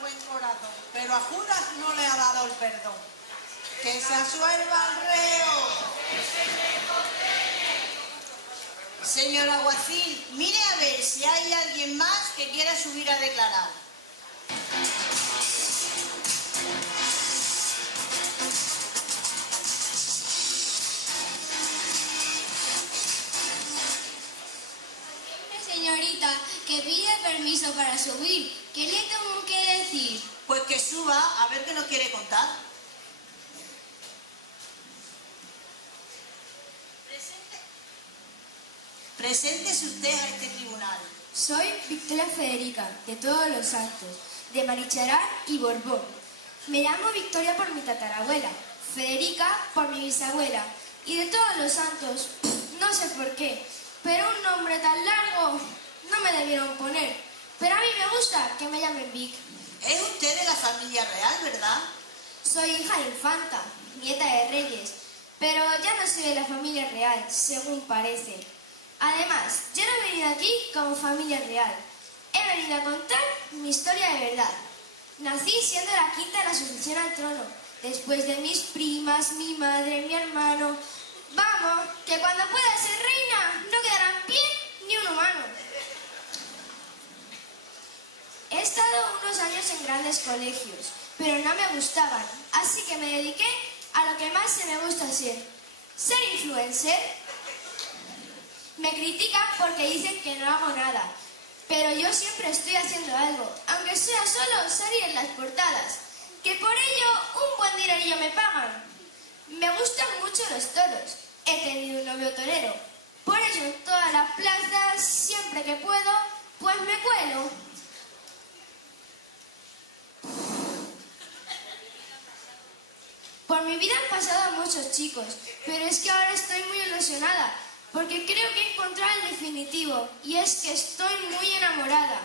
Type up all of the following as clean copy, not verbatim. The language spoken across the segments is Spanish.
buen corazón, pero a Judas no le ha dado el perdón. ¡Que se asuelva el reo! Señor alguacil, mire a ver si hay alguien más que quiera subir a declarar. Señorita, que pide permiso para subir. ¿Qué le tengo que decir? Pues que suba, a ver qué nos quiere contar. Preséntese usted a este tribunal. Soy Victoria Federica, de Todos los Santos, de Marichalar y Borbón. Me llamo Victoria por mi tatarabuela, Federica por mi bisabuela, y de Todos los Santos, no sé por qué, pero un nombre tan largo no me debieron poner. Pero a mí me gusta que me llamen Vic. Es usted de la familia real, ¿verdad? Soy hija de infanta, nieta de reyes, pero ya no soy de la familia real, según parece. Además, yo no he venido aquí como familia real. He venido a contar mi historia de verdad. Nací siendo la quinta en la sucesión al trono, después de mis primas, mi madre, mi hermano. Vamos, que cuando pueda ser reina no quedará en pie ni un humano. He estado unos años en grandes colegios, pero no me gustaban, así que me dediqué a lo que más se me gusta ser influencer. Me critican porque dicen que no hago nada, pero yo siempre estoy haciendo algo, aunque sea solo salir en las portadas, que por ello un buen dinerillo me pagan. Me gustan mucho los toros, he tenido un novio torero, por eso en todas las plazas, siempre que puedo, pues me cuelo. Por mi vida han pasado muchos chicos, pero es que ahora estoy muy ilusionada, porque creo que he encontrado el definitivo, y es que estoy muy enamorada.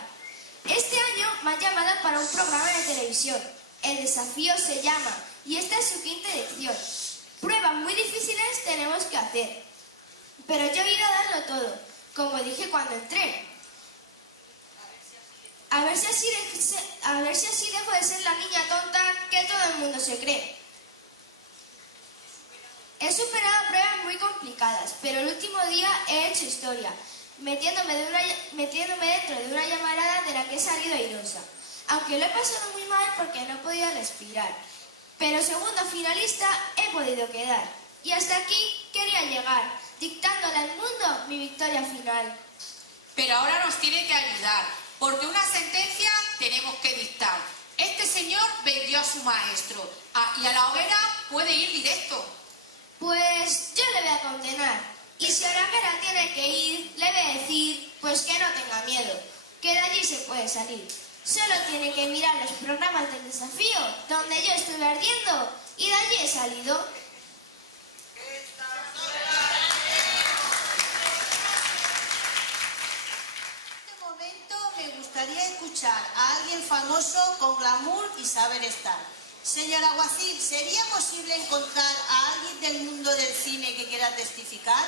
Este año me han llamado para un programa de televisión. El desafío se llama, y esta es su quinta edición. Pruebas muy difíciles tenemos que hacer, pero yo he ido a darlo todo, como dije cuando entré. A ver si así dejo de ser la niña tonta que todo el mundo se cree. He superado pruebas muy complicadas, pero el último día he hecho historia, metiéndome dentro de una llamarada de la que he salido airosa. Aunque lo he pasado muy mal porque no podía respirar. Pero segundo finalista he podido quedar. Y hasta aquí quería llegar, dictándole al mundo mi victoria final. Pero ahora nos tiene que ayudar, porque una sentencia tenemos que dictar. Este señor vendió a su maestro, y a la hoguera puede ir directo. Pues yo le voy a condenar, y si a la hoguera tiene que ir, le voy a decir, pues que no tenga miedo, que de allí se puede salir. Solo tiene que mirar los programas del desafío, donde yo estuve ardiendo, y de allí he salido. En este momento me gustaría escuchar a alguien famoso con glamour y saber estar. Señor alguacil, ¿sería posible encontrar a alguien del mundo del cine que quiera testificar?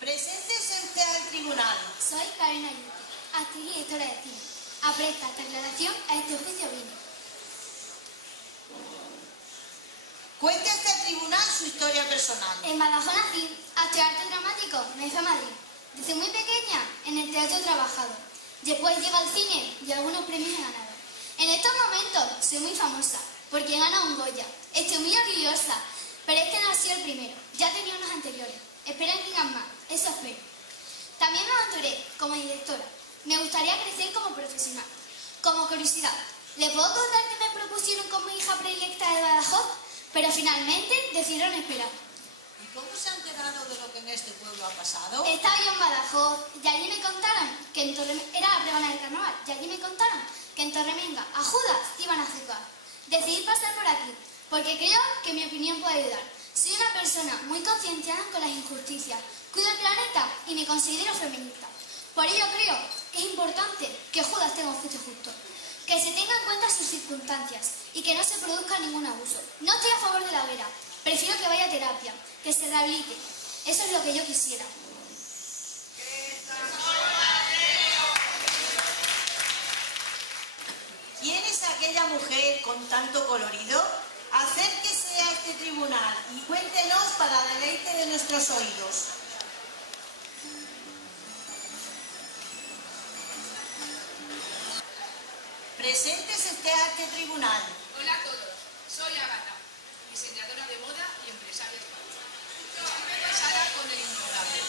Preséntese usted al tribunal. Soy Karina Ayuso, actriz y directora de cine. A prestar esta aclaración a este juicio vino. Cuente a este tribunal su historia personal. En Badajoz nací, actriz de arte dramático, me fui a Madrid. Desde muy pequeña, en el teatro he trabajado. Después llego al cine y algunos premios he ganado. En estos momentos soy muy famosa, porque he ganado un Goya. Estoy muy orgullosa, pero este no ha sido el primero. Ya tenía unos anteriores. Espero que vengan más, eso espero. También me aventuré como directora. Me gustaría crecer como profesional. Como curiosidad, ¿le puedo contar que me propusieron como hija predilecta de Badajoz? Pero finalmente decidieron esperar. ¿Y cómo se ha enterado de lo que en este pueblo ha pasado? Estaba yo en Badajoz y allí me contaron que en Torremenga, era la pregona del carnaval, y allí me contaron que en Torremenga a Judas iban a juzgar. Decidí pasar por aquí, porque creo que mi opinión puede ayudar. Soy una persona muy concienciada con las injusticias, cuido el planeta y me considero feminista. Por ello creo que es importante que Judas tenga un juicio justo, que se tenga en cuenta sus circunstancias y que no se produzca ningún abuso. No estoy a favor de la hoguera, prefiero que vaya a terapia, que se rehabilite. Eso es lo que yo quisiera. mujer con tanto colorido? Acérquese a este tribunal y cuéntenos para deleite de nuestros oídos. Preséntese usted a este tribunal. Hola a todos, soy Agatha, diseñadora de moda y empresaria española. Estuve casada con el innombrable.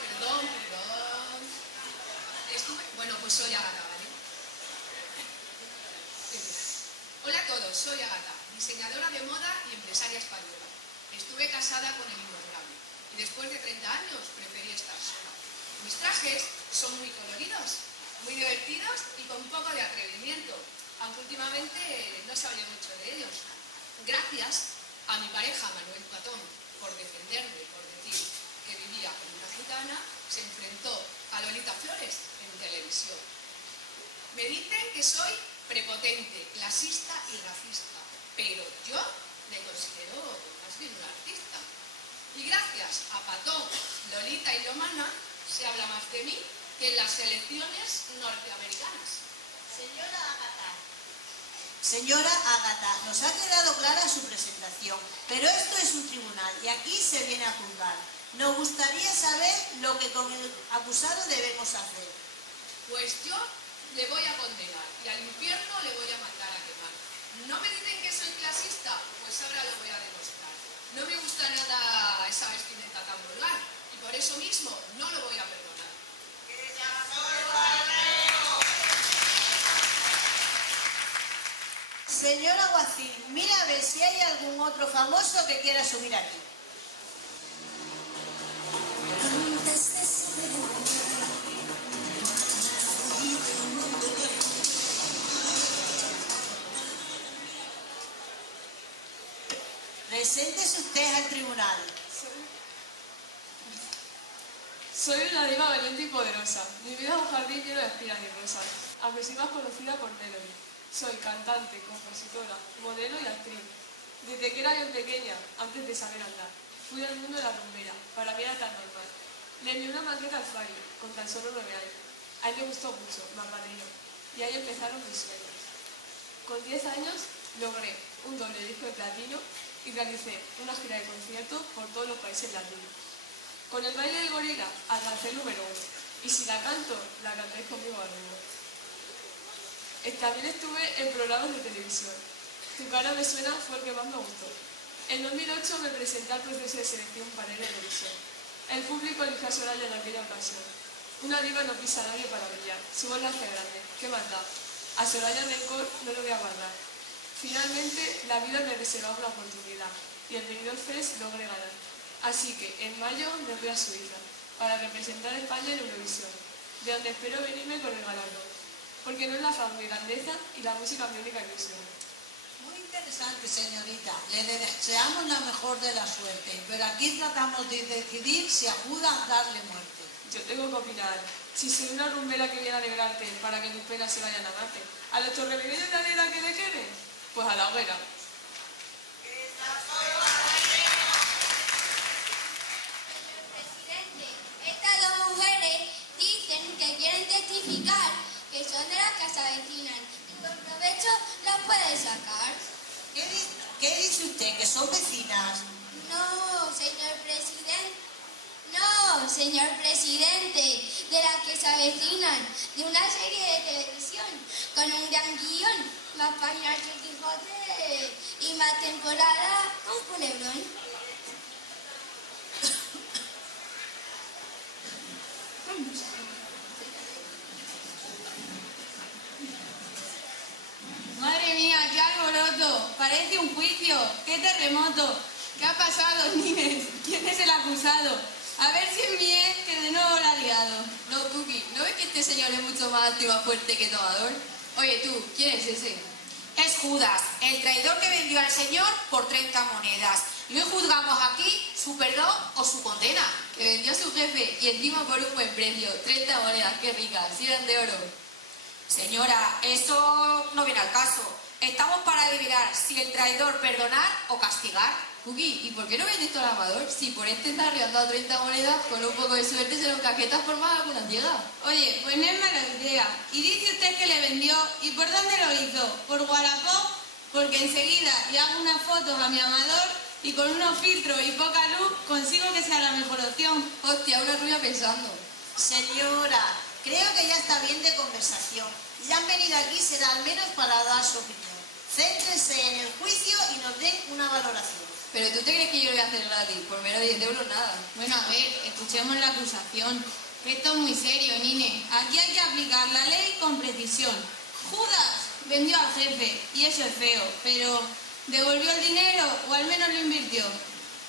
Perdón. Bueno, pues soy Agatha, ¿vale? Hola a todos, soy Agatha, diseñadora de moda y empresaria española. Estuve casada con el innombrable y después de 30 años preferí estar sola. Mis trajes son muy coloridos, muy divertidos y con un poco de atrevimiento, aunque últimamente no se oye mucho de ellos. Gracias a mi pareja Manuel Platón por defenderme, por decir que vivía con una gitana, se enfrentó a Lolita Flores en televisión. Me dicen que soy prepotente, clasista y racista, pero yo me considero más bien una artista. Y gracias a Patón, Lolita y Lomana se habla más de mí que en las elecciones norteamericanas. Señora Agatha, nos ha quedado clara su presentación, pero esto es un tribunal y aquí se viene a juzgar. Nos gustaría saber lo que con el acusado debemos hacer. Pues yo le voy a condenar y al infierno le voy a mandar a quemar. ¿No me dicen que soy clasista? Pues ahora lo voy a demostrar. No me gusta nada esa vestimenta tan vulgar y por eso mismo no lo voy a perdonar. Señor alguacil, mira a ver si hay algún otro famoso que quiera subir aquí. Preséntese usted al tribunal. Soy una diva valiente y poderosa. Mi vida es un jardín lleno de espinas y rosas. Aunque soy más conocida por Melody. Soy cantante, compositora, modelo y actriz. Desde que era bien pequeña, antes de saber andar, fui al mundo de la rumbera. Para mí era tan normal. Le envié una maqueta al Fari, con tan solo 9 años. A él le gustó mucho, me apadrinó. Y ahí empezaron mis sueños. Con 10 años logré un doble disco de platino y realicé una gira de conciertos por todos los países latinos. Con el baile del gorila alcancé el número 1 y si la canto, la cantéis conmigo al nuevo. También estuve en programas de televisión. Tu cara me suena fue el que más me gustó. En 2008 me presenté al proceso de selección para ir a televisión. El público eligió a Soraya en aquella ocasión. Una diva no pisa a nadie para brillar, su voz la hace grande. ¿Qué más da? A Soraya Rencor no lo voy a guardar. Finalmente, la vida me reservaba una oportunidad y el Benidorm Fest logré ganar. Así que, en mayo, me voy a Suiza para representar a España en Eurovisión, de donde espero venirme con el galardón, porque no es la fama mi grandeza y la música mi única ilusión. Muy interesante, señorita. Le deseamos la mejor de la suerte, pero aquí tratamos de decidir si a Judas darle muerte. Yo tengo que opinar. Si soy una rumbera que viene a alegrarte para que tus penas se vayan a darte, a los torremedios de alegra que le quede, pues a la hoguera. Señor presidente, estas dos mujeres dicen que quieren testificar que son de las que se avecinan y con provecho las puede sacar. ¿Qué dice usted? ¿Que son vecinas? No, señor presidente. No, señor presidente, de las que se avecinan, de una serie de televisión, con un gran guión, más páginas que el Quijote y más temporada con culebrón. Madre mía, qué alboroto, parece un juicio, qué terremoto. ¿Qué ha pasado, Nines? ¿Quién es el acusado? A ver si es mi ex que de nuevo la ha liado. No, Cookie, ¿no ves que este señor es mucho más alto y más fuerte que tomador? Oye, tú, ¿quién es ese? Es Judas, el traidor que vendió al Señor por 30 monedas. Y hoy juzgamos aquí su perdón o su condena. Que vendió a su jefe y encima por un buen precio. 30 monedas, qué ricas, si eran de oro. Señora, eso no viene al caso. Estamos para deliberar si el traidor perdonar o castigar. Cookie, ¿y por qué no vendes todo al amador? Si por este tarrio han dado 30 monedas, con un poco de suerte se lo caquetas por más algunas llegas. Oye, pues no es mala idea. Y dice usted que le vendió. ¿Y por dónde lo hizo? ¿Por Wallapop? Porque enseguida le hago unas fotos a mi amador y con unos filtros y poca luz consigo que sea la mejor opción. Hostia, una rubia pensando. Señora, creo que ya está bien de conversación. Ya han venido aquí será al menos para dar su opinión. Céntrense en el juicio y nos den una valoración. ¿Pero tú te crees que yo lo voy a hacer gratis? Por menos de 10 euros nada. Bueno, a ver, escuchemos la acusación. Esto es muy serio, Nine. Aquí hay que aplicar la ley con precisión. Judas vendió al jefe, y eso es feo, pero ¿devolvió el dinero o al menos lo invirtió?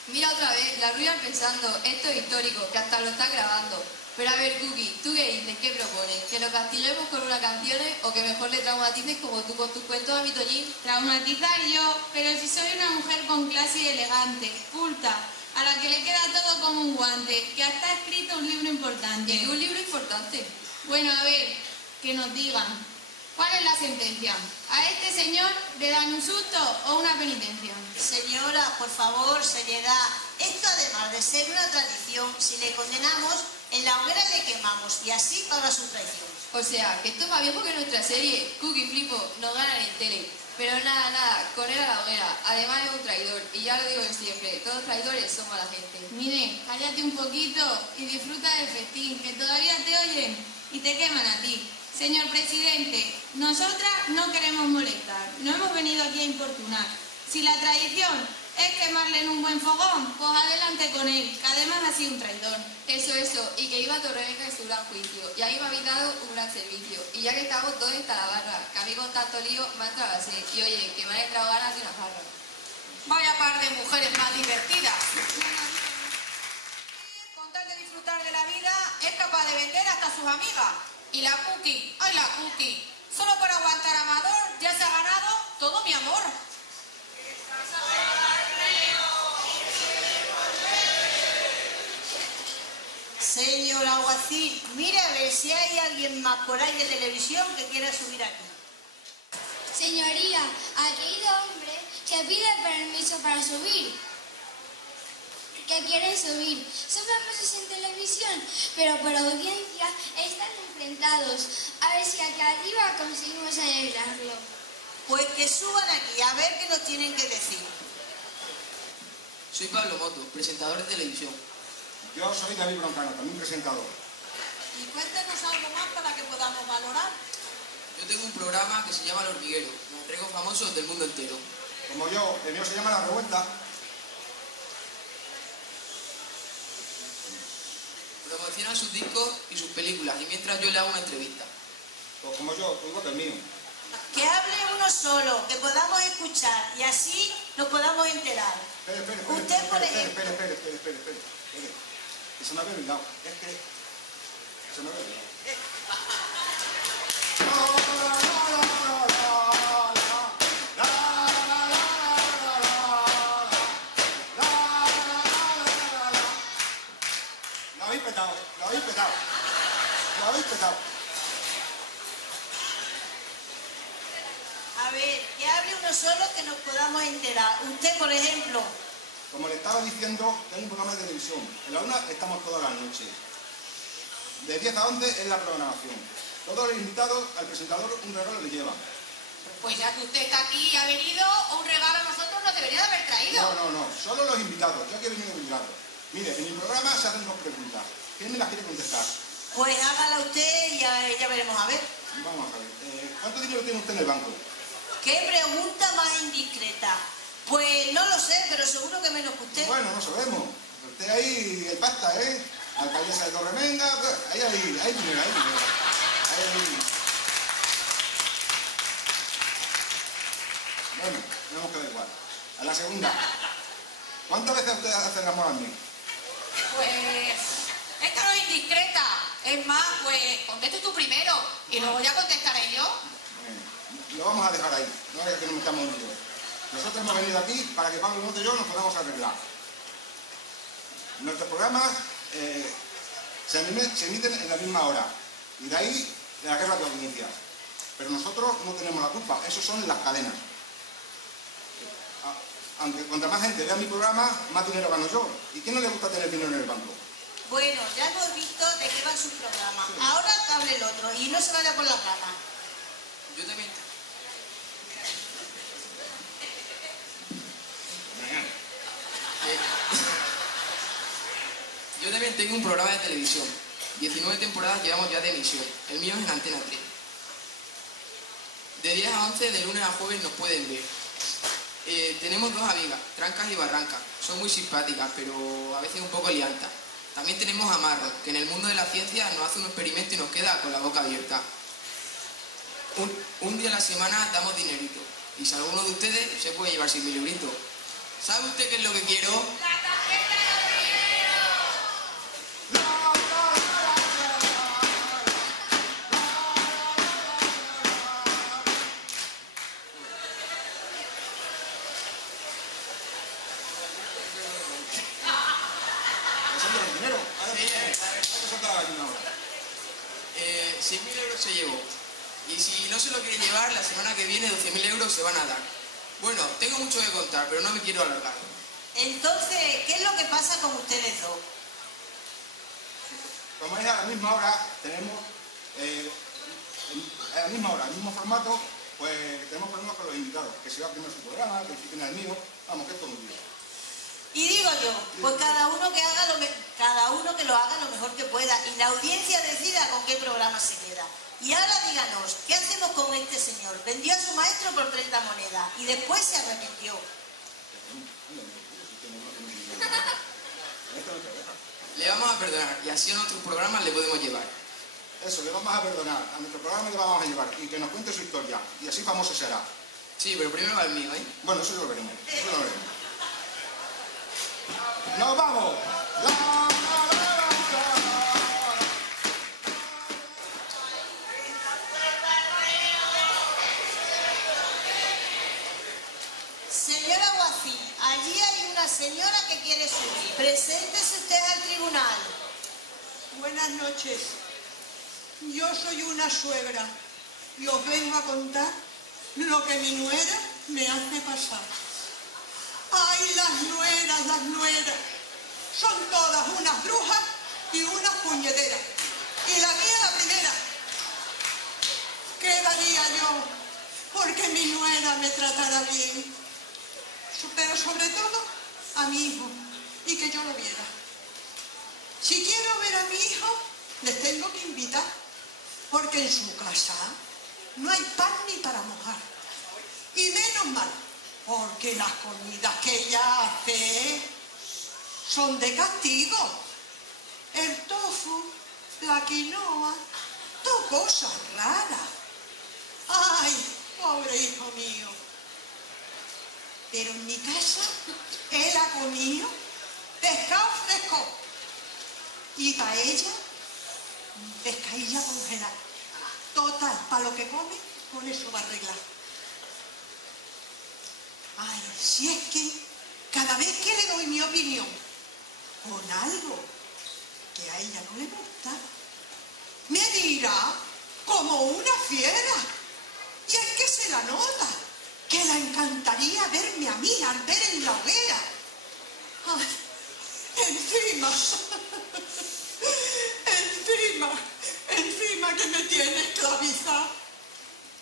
Mira otra vez, la rubia pensando, esto es histórico, que hasta lo está grabando. Pero a ver, Cookie, ¿tú qué dices? ¿Qué propones? ¿Que lo castiguemos con unas canciones o que mejor le traumatices como tú con tus cuentos a mi Toñín? Traumatizar yo, pero si soy una mujer con clase y elegante, culta, a la que le queda todo como un guante, que hasta ha escrito un libro importante. Y un libro importante. Bueno, a ver, que nos digan. ¿Cuál es la sentencia? ¿A este señor le dan un susto o una penitencia? Señora, por favor, seriedad. Esto además de ser una tradición, si le condenamos, en la hoguera le quemamos y así paga su traición. O sea, que esto es más viejo que nuestra serie. Cookie Flipo, no ganan en tele. Pero nada, con él a la hoguera. Además es un traidor. Y ya lo digo yo siempre, todos traidores son mala gente. Mire, cállate un poquito y disfruta del festín, que todavía te oyen y te queman a ti. Señor presidente, nosotras no queremos molestar, no hemos venido aquí a importunar. Si la tradición es quemarle en un buen fogón, pues adelante con él, que además ha sido un traidor. Eso, y que iba a Torrevenga en su gran juicio. Y ahí me habéis dado un gran servicio. Y ya que estamos, ¿dónde está la barra? Que a mí con tanto lío me ha entrado la sed. Y oye, que me han entrado ganas de una jarra. Vaya par de mujeres más divertidas. Con tal de disfrutar de la vida, es capaz de vender hasta a sus amigas. Y la Cookie, ay la Cookie, solo por aguantar a Amador ya se ha ganado todo mi amor. Señor alguacil, mire a ver si hay alguien más por ahí de televisión que quiera subir aquí. Señoría, aquí hay dos hombres que piden permiso para subir. Que quieren subir. Son famosos en televisión, pero por audiencia están enfrentados. A ver si acá arriba conseguimos arreglarlo. Pues que suban aquí, a ver qué nos tienen que decir. Soy Pablo Moto, presentador de televisión. Yo soy David Broncano, también presentador. Y cuéntenos algo más para que podamos valorar. Yo tengo un programa que se llama El Hormiguero. Me traigo famosos del mundo entero. Como yo, el mío se llama La Revuelta. Promocionan sus discos y sus películas y mientras yo le hago una entrevista. Pues como yo, igual que el mío. Que hable uno solo, que podamos escuchar y así nos podamos enterar. Espere. Usted, por ejemplo... Espere. Que se me había olvidado. Es que... se me había olvidado. Lo habéis petado. A ver, que hable uno solo que nos podamos enterar. Usted, por ejemplo... Como le estaba diciendo, hay un programa de televisión. En la una estamos todas las noches. De 10 a 11 es la programación. Todos los invitados, al presentador un regalo le llevan. Pues ya que usted está aquí y ha venido, un regalo a nosotros nos debería de haber traído. No. Solo los invitados. Yo aquí he venido invitado. Mire, en mi programa se hacen dos preguntas. ¿Quién me las quiere contestar? Pues hágala usted y ya veremos a ver. Vamos a ver. ¿Cuánto dinero tiene usted en el banco? ¿Qué pregunta más indiscreta? Pues no lo sé, pero seguro que menos que usted. Bueno, no sabemos. Usted ahí, el pasta, ¿eh? Alcaldesa de Torrevenga, ahí dinero. Ahí. Bueno, no hemos quedado igual. A la segunda. ¿Cuántas veces usted hace el amor a mí? Pues... esta no es indiscreta. Es más, pues conteste tú primero y luego ya contestaré yo. Lo vamos a dejar ahí. No es que nos metamos en lío. Nosotros hemos venido aquí para que Pablo Moto y yo nos podamos arreglar. Nuestros programas se emiten en la misma hora. Y de ahí la guerra de audiencias. Pero nosotros no tenemos la culpa. Eso son las cadenas. Aunque cuanta más gente vea mi programa, más dinero gano yo. ¿Y quién no le gusta tener dinero en el banco? Bueno, ya hemos visto de qué van sus programas. Sí. Ahora que hable el otro y no se vaya por las ramas. Yo también... Yo también tengo un programa de televisión. 19 temporadas llevamos ya de emisión. El mío es en Antena 3. De 10 a 11, de lunes a jueves nos pueden ver. Tenemos dos amigas, Trancas y Barrancas. Son muy simpáticas, pero a veces un poco liantas. También tenemos a Marro, que en el mundo de la ciencia nos hace un experimento y nos queda con la boca abierta. Un día a la semana damos dinerito. Y si alguno de ustedes se puede llevar 6.000 euritos. ¿Sabe usted qué es lo que quiero? ¡La tarjeta de dinero! ¿El dinero? Hay que soltar la gallina ahora. 6.000 euros se llevó. Y si no se lo quiere llevar, la semana que viene 12.000 euros se van a dar. Bueno, tengo mucho que contar, pero no me quiero alargar. Entonces, ¿qué es lo que pasa con ustedes dos? Como es a la misma hora, tenemos, a la misma hora, el mismo formato, pues tenemos problemas con los invitados. Que se va primero su programa, que si el mío, vamos, que es todo un día. Y digo yo, pues cada uno que lo haga lo mejor que pueda y la audiencia decida con qué programa se queda. Y ahora díganos, ¿qué hacemos con este señor? Vendió a su maestro por 30 monedas y después se arrepintió. Le vamos a perdonar y así a nuestros programas le podemos llevar. Eso, le vamos a perdonar. A nuestro programa le vamos a llevar y que nos cuente su historia. Y así famoso será. Sí, pero primero va el mío, ¿eh? Bueno, eso lo veremos. Eso lo veremos. ¡Nos vamos! ¡La, la, la, la! Señora Alguacil, allí hay una señora que quiere subir. Preséntese usted al tribunal. Buenas noches. Yo soy una suegra y os vengo a contar lo que mi nuera me hace pasar. ¡Ay, las nueras! Son todas unas brujas y unas puñeteras. Y la mía la primera. ¿Qué daría yo porque mi nuera me tratara bien? Pero sobre todo a mi hijo y que yo lo viera. Si quiero ver a mi hijo, les tengo que invitar, porque en su casa no hay pan ni para mojar. Y menos mal, porque las comidas que ella hace son de castigo. El tofu, la quinoa, todo cosas raras. ¡Ay, pobre hijo mío! Pero en mi casa, él ha comido pescado fresco. Y para ella, pescadilla congelada. Total, para lo que come, con eso va a arreglar. Ay, si es que cada vez que le doy mi opinión con algo que a ella no le gusta, me dirá como una fiera. Y es que se la nota, que la encantaría verme a mí arder en la hoguera. Ay, encima que me tiene esclavizada.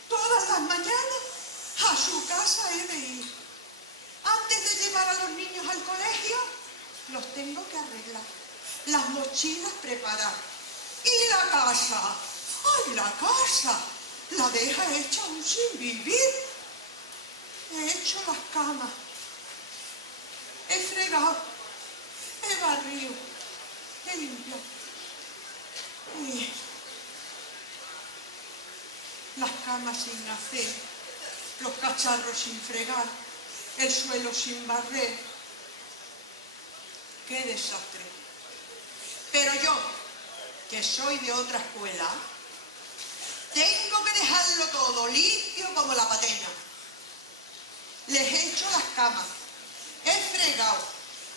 Todas las mañanas a su casa he de ir. Antes de llevar a los niños al colegio, los tengo que arreglar. Las mochilas preparar. Y la casa, ¡ay, la casa! La deja hecha aún sin vivir. He hecho las camas. He fregado. He barrido. He limpiado. Y las camas sin hacer. Los cacharros sin fregar. El suelo sin barrer. ¡Qué desastre! Pero yo, que soy de otra escuela, tengo que dejarlo todo limpio como la patena. Les he hecho las camas, he fregado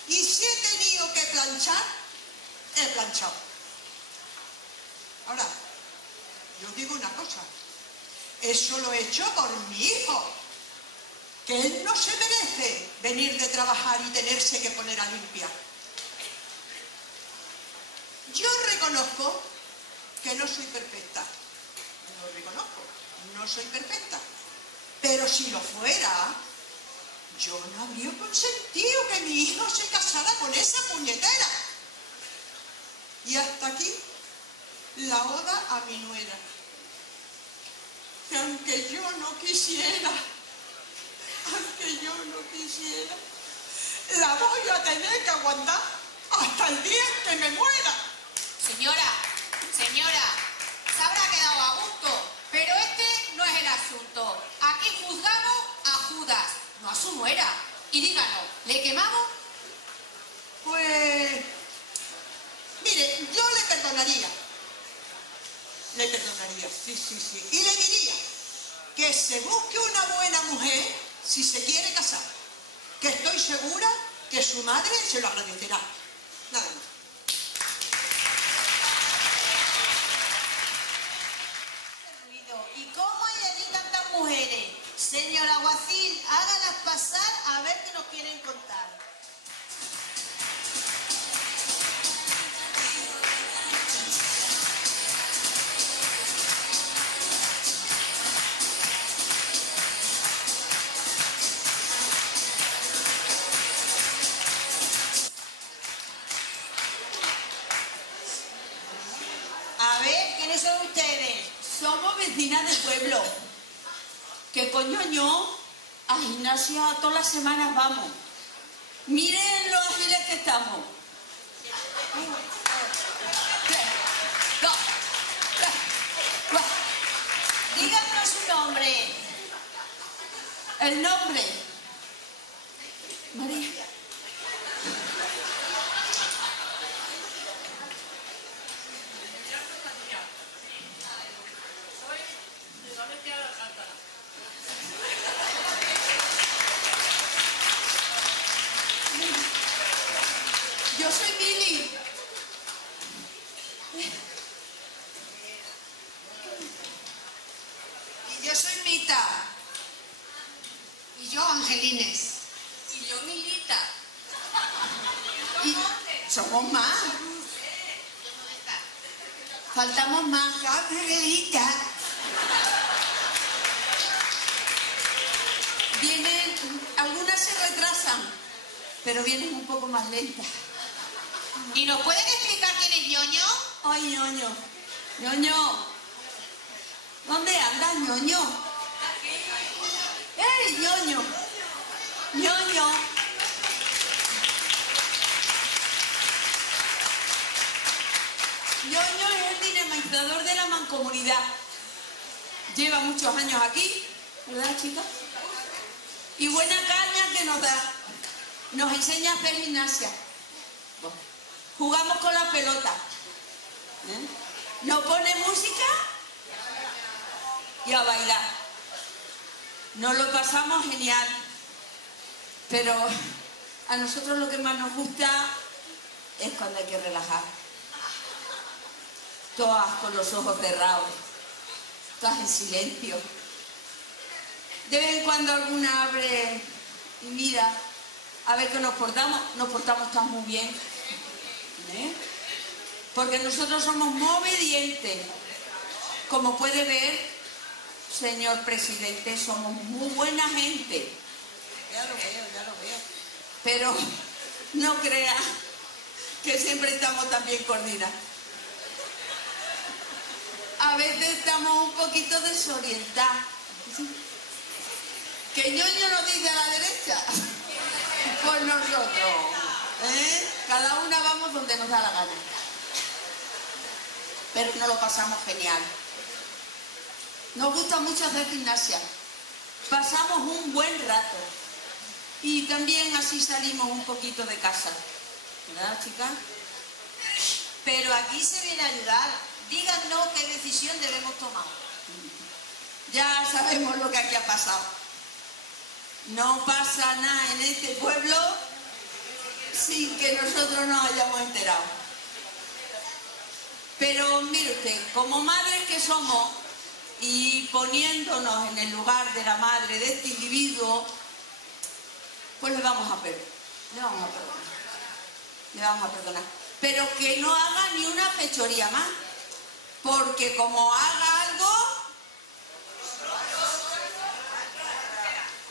y si he tenido que planchar, he planchado. Ahora, yo os digo una cosa, eso lo he hecho por mi hijo, que él no se merece venir de trabajar y tenerse que poner a limpiar. Yo reconozco que no soy perfecta. Lo reconozco, no soy perfecta. Pero si lo fuera, yo no habría consentido que mi hijo se casara con esa puñetera. Y hasta aquí la oda a mi nuera. Que aunque yo no quisiera, la voy a tener que aguantar hasta el día que me muera. Señora, se habrá quedado a gusto, pero este no es el asunto. Aquí juzgamos a Judas, no a su nuera. Y díganos, ¿le quemamos? Pues, mire, yo le perdonaría. Sí. Y le diría que se busque una buena mujer si se quiere casar. Que estoy segura que su madre se lo agradecerá. Nada más. ¿Y cómo hay allí tantas mujeres? Señor alguacil, hágalas pasar a ver qué nos quieren contar. A ver, ¿quiénes son ustedes? Somos vecinas del pueblo, que con ñoño a gimnasia todas las semanas vamos. Miren lo ágiles que estamos. 1, 2, 3, 4. Díganos su nombre. El nombre. María. Yo soy Mili. Y yo soy Mita. Y yo Angelines. Y yo Milita. Y somos más. Faltamos más. Angelita. Vienen, algunas se retrasan, pero vienen un poco más lentas. ¿Y nos pueden explicar quién es ñoño? Ay, ñoño. Ñoño. ¿Dónde andas, ñoño? ¡Ey, ñoño! ¡Ñoño! Ñoño es el dinamizador de la mancomunidad. Lleva muchos años aquí, ¿verdad, chicas? Y buena caña que nos da. Nos enseña a hacer gimnasia. Jugamos con la pelota. Nos pone música y a bailar. Nos lo pasamos genial. Pero a nosotros lo que más nos gusta es cuando hay que relajar. Todas con los ojos cerrados. Todas en silencio. De vez en cuando alguna abre y mira a ver qué nos portamos. Nos portamos tan muy bien. Porque nosotros somos muy obedientes. Como puede ver, señor presidente, somos muy buena gente. Ya lo veo. Pero no crea que siempre estamos tan bien coordinados. A veces estamos un poquito desorientados. Que ñoño nos dice a la derecha. Pues nosotros, cada una vamos donde nos da la gana. Pero nos lo pasamos genial. Nos gusta mucho hacer gimnasia. Pasamos un buen rato. Y también así salimos un poquito de casa. ¿Verdad, chicas? Pero aquí se viene a ayudar. Díganos qué decisión debemos tomar. Ya sabemos lo que aquí ha pasado. No pasa nada en este pueblo sin que nosotros nos hayamos enterado. Pero mire usted, como madres que somos y poniéndonos en el lugar de la madre de este individuo, pues le vamos a perdonar. Le vamos a perdonar. Pero que no haga ni una fechoría más. Porque como haga algo,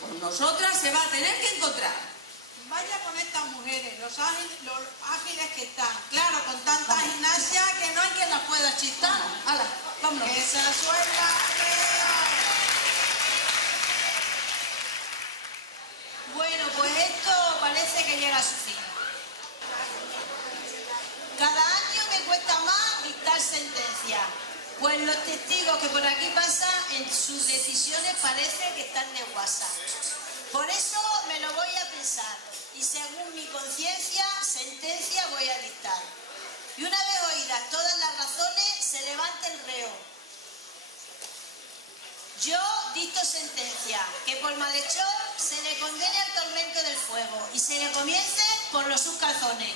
con nosotras se va a tener que encontrar. Vaya con estas mujeres, los ágiles que están. Claro, con tanta gimnasia que no hay quien las pueda chistar. Hala, vámonos. Que se suelta. Bueno, pues esto parece que llega a su fin. Cada año me cuesta más dictar sentencia, pues los testigos que por aquí pasan en sus decisiones parece que están de guasa. Por eso me lo voy a pensar y según mi conciencia, sentencia voy a dictar. Y una vez oídas todas las razones, se levanta el reo. Yo dicto sentencia, que por malhechor se le condene al tormento del fuego y se le comience por los sus calzones.